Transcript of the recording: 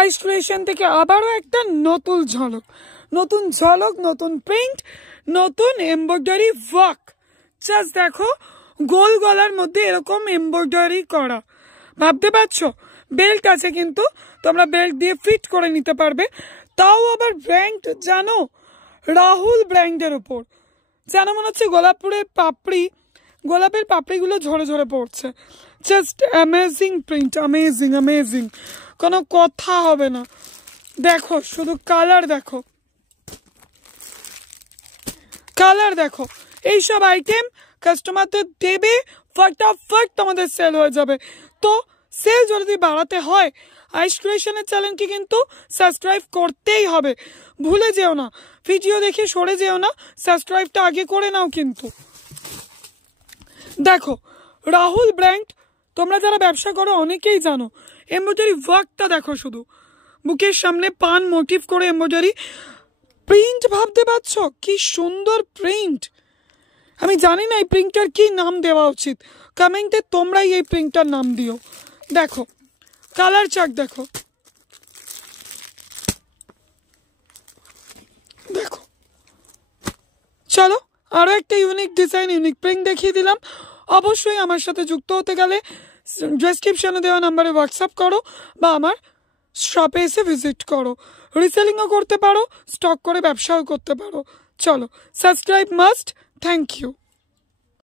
আইস creation থেকে আবারও একটা নতুন ঝলক, নতুন প্রিন্ট, নতুন এমব্রয়ডারি ওয়ার্ক। জাস্ট দেখো, গোল গলার মধ্যে এরকম এমব্রয়ডারি করা। ভাবতে পারছো? বেল্ট আছে, কিন্তু তোমরা বেল্ট দিয়ে ফিট করে নিতে পারবে। তাও আবার ব্র্যান্ড জানো, রাহুল ব্র্যান্ডের উপর। যেন মনে হচ্ছে গোলাপের পাপড়িগুলো ঝরে ঝরে পড়ছে। জাস্ট অ্যামেজিং প্রিন্ট, অ্যামেজিং, কোনো কথা হবে না। দেখো শুধু কালার দেখো। এইসব আইটেম কাস্টমারদের দেবে, ফটাফট তোমাদের সেল হয়ে যাবে। তো সেল যদি বাড়াতে হয়, আইস ক্রিয়েশনের চ্যানেলকে কিন্তু সাবস্ক্রাইব করতেই হবে। ভুলে যেও না, ভিডিও দেখে সরে যেও না, সাবস্ক্রাইবটা আগে করে নাও। কিন্তু দেখো, রাহুল ব্র্যান্ড তোমরা যারা ব্যবসা করো অনেকেই জানো। এমব্রয়ডারি ওয়ার্কটা দেখো, শুধু বুকের সামনে পান মোটিভ করে এমব্রয়ডারি প্রিন্ট। ভাবতে পারছো কি সুন্দর প্রিন্ট? আমি জানি না এই প্রিন্টটার কি নাম দেওয়া উচিত। কমেন্টে তোমরাই এই প্রিন্টটার নাম দিও। দেখো কালার চার্ট, দেখো চলো আরো একটা ইউনিক ডিজাইন, ইউনিক প্রিন্ট দেখিয়ে দিলাম। অবশ্যই আমার সাথে যুক্ত হতে গেলে ডেসক্রিপশনে দেওয়া নাম্বারে হোয়াটসঅ্যাপ করো বা আমার শপে এসে ভিজিট করো। রিসেলিংও করতে পারো, স্টক করে ব্যবসাও করতে পারো। চলো, সাবস্ক্রাইব মাস্ট। Thank you.